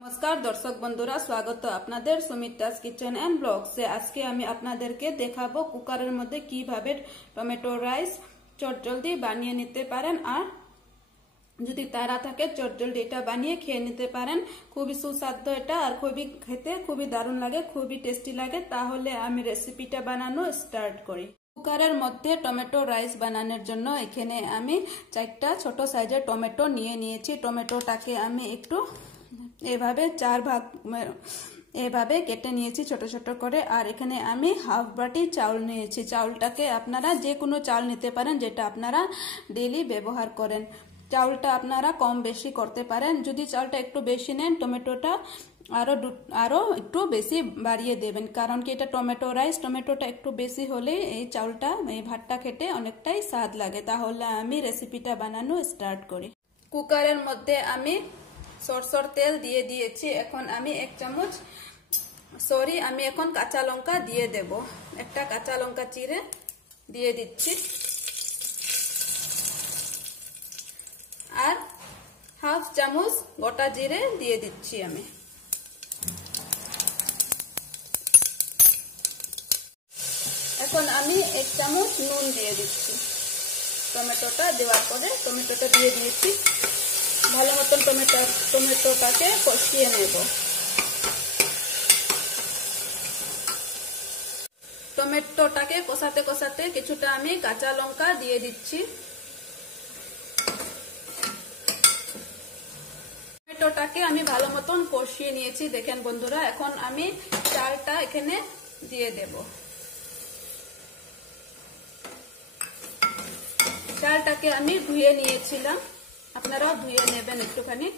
नमस्कार दर्शक बंधुरा स्वागत आपनादेर सुमित्रास किचन एंड ब्लग्स आज के आमी आपनादेरके देखाबो कुकारेर मध्य किभाबे टमेटो राइस चटजलदी बानिये निते पारेन और যদি তারা থাকে চটজলদি এটা বানিয়ে খেয়ে নিতে পারেন। খুবই সুস্বাদু এটা আর খুবই খেতে খুবই দারুণ লাগে, খুবই টেস্টি লাগে। তাহলে আমি রেসিপিটা বানানো স্টার্ট করি। কুকারের মধ্যে টমেটো রাইস বানানোর জন্য এখানে আমি 4টা ছোট সাইজের টমেটো নিয়ে নিয়েছি। টমেটোটাকে আমি একটু এভাবে 4 ভাগ এভাবে কেটে নিয়েছি ছোট ছোট করে। আর এখানে আমি হাফ বাটি চাউল নিয়েছি। চাউলটাকে আপনারা যে কোনো চাল নিতে পারেন যেটা আপনারা ডেইলি ব্যবহার করেন। চাউলটা আপনারা কম বেশি করতে পারেন। যদি চাউলটা একটু বেশি নেন টমেটোটা আরো একটু বেশি বাড়িয়ে দেবেন, কারণ কি এটা টমেটো রাইস, টমেটোটা একটু বেশি হলে এই চাউলটা এই ভাতটা খেতে অনেকটাই স্বাদ লাগে। তাহলে আমি রেসিপিটা বানানো স্টার্ট করি। কুকারের মধ্যে আমি সরষের তেল দিয়ে দিয়েছি। এখন আমি 1 চামচ আমি এখন কাঁচা লঙ্কা দিয়ে দেব। একটা কাঁচা লঙ্কা চিড়ে দিয়ে দিচ্ছি আর হাফ চামচ গোটা জিরে দিয়ে দিচ্ছি আমি। এখন আমি 1 চামচ নুন দিয়ে দিচ্ছি। টমেটোটা দেওয়ার পরে টমেটোটা দিয়ে দিয়েছি। ভালো মতন টমেটোটাকে কষিয়ে নেব। টমেটোটাকে কষাতে কষাতে কিছুটা আমি কাঁচা লঙ্কা দিয়ে দিচ্ছি। টমেটোটাকে আমি ভালো মতন কষিয়ে নিয়েছি দেখেন বন্ধুরা। এখন আমি চালটা এখানে দিয়ে দেব। চালটাকে আমি ধুয়ে নিয়েছিলাম, আপনারা ধুয়ে নেবেন একটুখানি।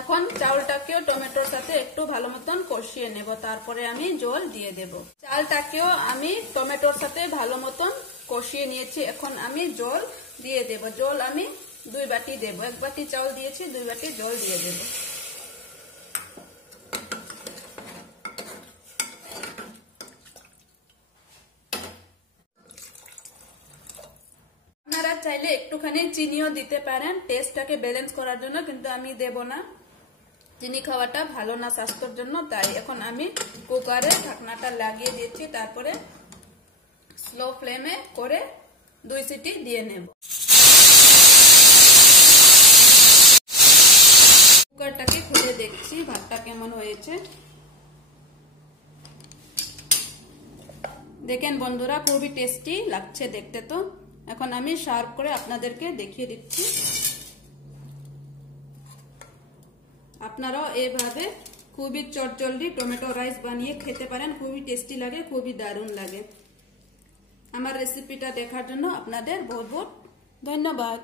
এখন চাউলটাকেও টমেটোর সাথে একটু ভালো মতন কষিয়ে নেব, তারপরে আমি জল দিয়ে দেব। চালটাকেও আমি টমেটোর সাথে ভালো মতন কষিয়ে নিয়েছি। এখন আমি জল দিয়ে দেব। জল আমি 2 বাটি দেব। 1 বাটি চাউল দিয়েছি, 2 বাটি জল দিয়ে দেব। আপনারা চাইলে একটুখানি চিনিও দিতে পারেন টেস্টটাকে ব্যালেন্স করার জন্য, কিন্তু আমি দেব না। চিনি খাওয়াটা ভালো না স্বাস্থ্যের জন্য, তাই এখন আমি কুকারে ঢাকনাটা লাগিয়ে দিয়েছি। তারপরে স্লো ফ্লেমে করে 2 সিটি দিয়ে নেব। কুকারটাকে খুলে দেখছি ভাতটা কেমন হয়েছে। দেখেন বন্ধুরা খুবই টেস্টি লাগছে দেখতে। তো এখন আমি সার্ভ করে আপনাদেরকে দেখিয়ে দিচ্ছি। আপনারাও এভাবে খুবই চটজলদি টমেটো রাইস বানিয়ে খেতে পারেন। খুবই টেস্টি লাগে, খুবই দারুণ লাগে। আমার রেসিপিটা দেখার জন্য আপনাদের বহুত বহুত ধন্যবাদ।